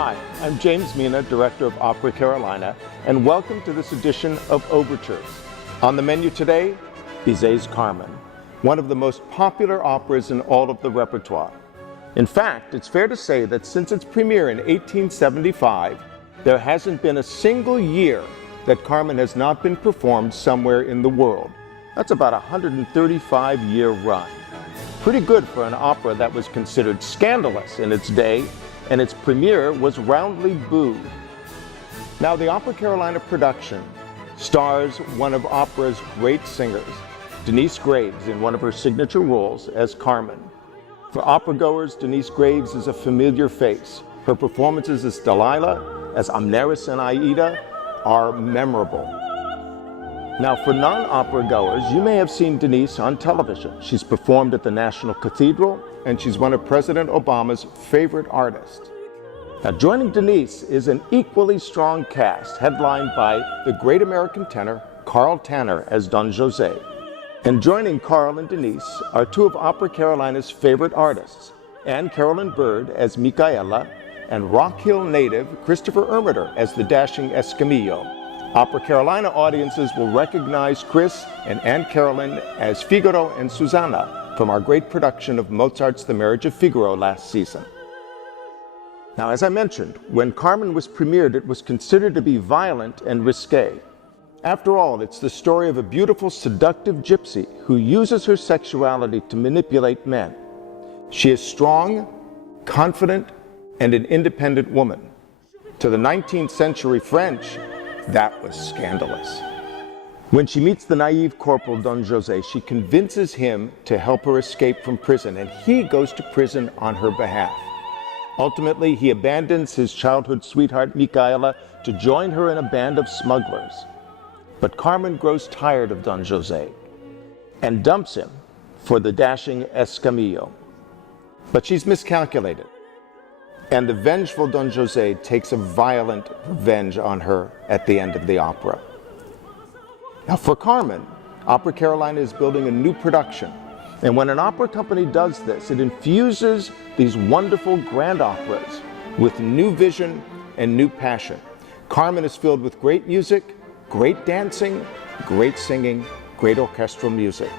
Hi, I'm James Meena, Director of Opera Carolina, and welcome to this edition of Overtures. On the menu today, Bizets' Carmen, one of the most popular operas in all of the repertoire. In fact, it's fair to say that since its premiere in 1875, there hasn't been a single year that Carmen has not been performed somewhere in the world. That's about a 135-year run. Pretty good for an opera that was considered scandalous in its day, and its premiere was roundly booed. Now, the Opera Carolina production stars one of opera's great singers, Denyce Graves, in one of her signature roles as Carmen. For opera-goers, Denyce Graves is a familiar face. Her performances as Delilah, as Amneris and Aida are memorable. Now, for non-opera goers, you may have seen Denyce on television. She's performed at the National Cathedral, and she's one of President Obama's favorite artists. Now, joining Denyce is an equally strong cast, headlined by the great American tenor, Carl Tanner as Don José. And joining Carl and Denyce are two of Opera Carolina's favorite artists, Anne-Carolyn as Micaela, and Rock Hill native Kristopher Irmiter as the dashing Escamillo. Opera Carolina audiences will recognize Chris and Anne-Carolyn as Figaro and Susanna from our great production of Mozart's The Marriage of Figaro last season. Now, as I mentioned, when Carmen was premiered, it was considered to be violent and risque. After all, it's the story of a beautiful, seductive gypsy who uses her sexuality to manipulate men. She is strong, confident, and an independent woman. To the 19th century French, that was scandalous. When she meets the naive corporal Don José, she convinces him to help her escape from prison, and he goes to prison on her behalf. Ultimately, he abandons his childhood sweetheart Micaela to join her in a band of smugglers. But Carmen grows tired of Don José and dumps him for the dashing Escamillo. But she's miscalculated, and the vengeful Don José takes a violent revenge on her at the end of the opera. Now, for Carmen, Opera Carolina is building a new production. And when an opera company does this, it infuses these wonderful grand operas with new vision and new passion. Carmen is filled with great music, great dancing, great singing, great orchestral music.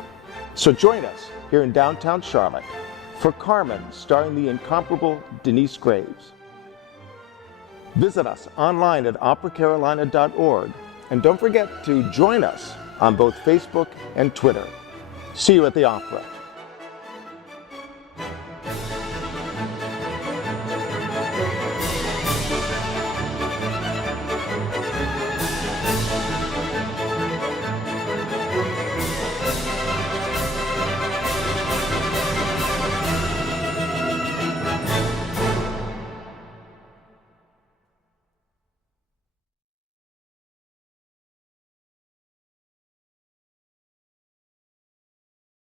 So join us here in downtown Charlotte for Carmen, starring the incomparable Denyce Graves. Visit us online at operacarolina.org, and don't forget to join us on both Facebook and Twitter. See you at the opera.